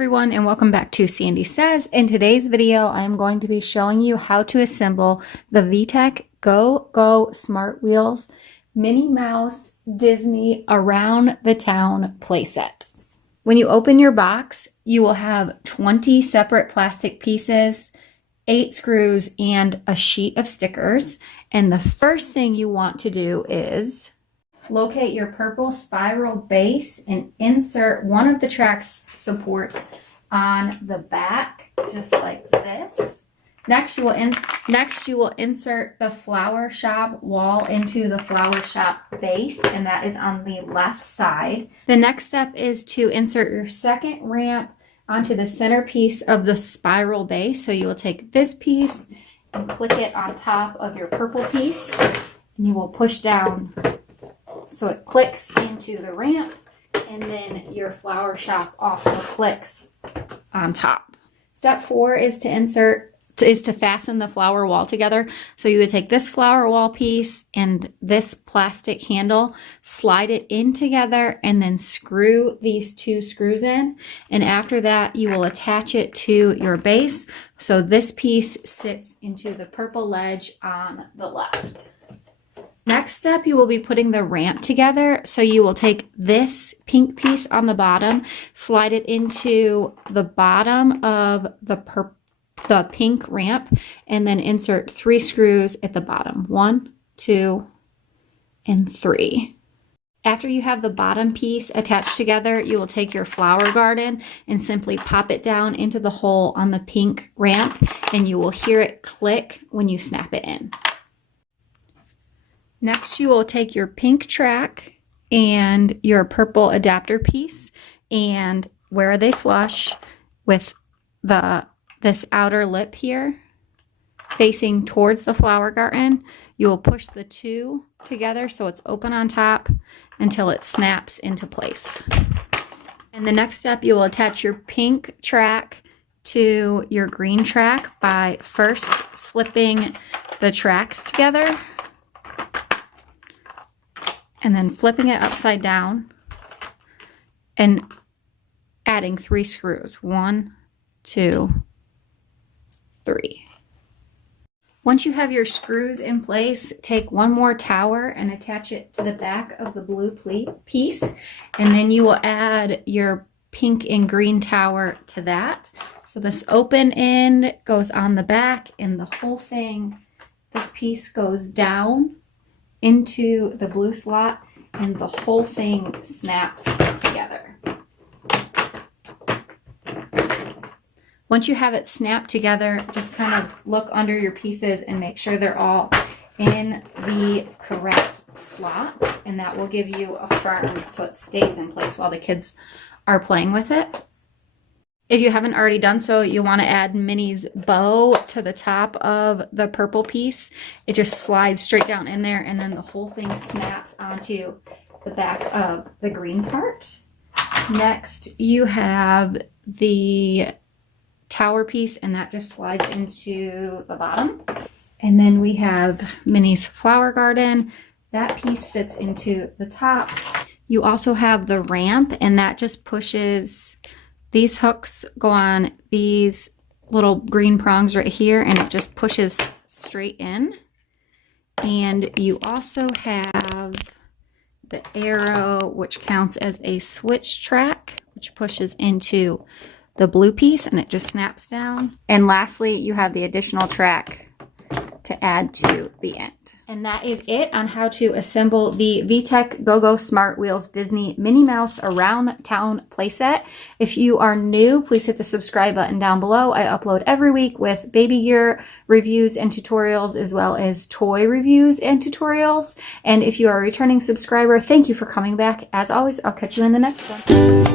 everyone, and welcome back to Sandy Says. In today's video, I am going to be showing you how to assemble the VTech Go Smart Wheels Minnie Mouse Disney Around the Town playset. When you open your box, you will have 20 separate plastic pieces, 8 screws, and a sheet of stickers. And the first thing you want to do is locate your purple spiral base and insert one of the track supports on the back, just like this. Next, you will insert the flower shop wall into the flower shop base, and that is on the left side. The next step is to insert your second ramp onto the center piece of the spiral base. So you will take this piece and click it on top of your purple piece, and you will push down so it clicks into the ramp, and then your flower shop also clicks on top. Step 4 is to fasten the flower wall together. So you would take this flower wall piece and this plastic handle, slide it in together, and then screw these 2 screws in. And after that, you will attach it to your base. So this piece sits into the purple ledge on the left. Next step, you will be putting the ramp together. So you will take this pink piece on the bottom, slide it into the bottom of the pink ramp, and then insert 3 screws at the bottom. 1, 2, and 3. After you have the bottom piece attached together, you will take your flower garden and simply pop it down into the hole on the pink ramp, and you will hear it click when you snap it in. Next, you will take your pink track and your purple adapter piece, and where they flush with this outer lip here facing towards the flower garden, you will push the 2 together so it's open on top until it snaps into place. And the next step, you will attach your pink track to your green track by first slipping the tracks together and then flipping it upside down and adding 3 screws. 1, 2, 3. Once you have your screws in place, take one more tower and attach it to the back of the blue piece, and then you will add your pink and green tower to that. So this open end goes on the back, and the whole thing, this piece goes down into the blue slot, and the whole thing snaps together. Once you have it snapped together, just kind of look under your pieces and make sure they're all in the correct slots, and that will give you a firm so it stays in place while the kids are playing with it. If you haven't already done so, you want to add Minnie's bow to the top of the purple piece. It just slides straight down in there, and then the whole thing snaps onto the back of the green part. Next, you have the tower piece, and that just slides into the bottom. And then we have Minnie's flower garden. That piece sits into the top. You also have the ramp, and that just pushes. These hooks go on these little green prongs right here, and it just pushes straight in. And you also have the arrow, which counts as a switch track, which pushes into the blue piece, and it just snaps down. And lastly, you have the additional track to add to the end. And that is it on how to assemble the VTech Go Smart Wheels Disney Minnie Mouse Around Town playset. If you are new, please hit the subscribe button down below. I upload every week with baby gear reviews and tutorials, as well as toy reviews and tutorials. And if you are a returning subscriber, thank you for coming back. As always, I'll catch you in the next one.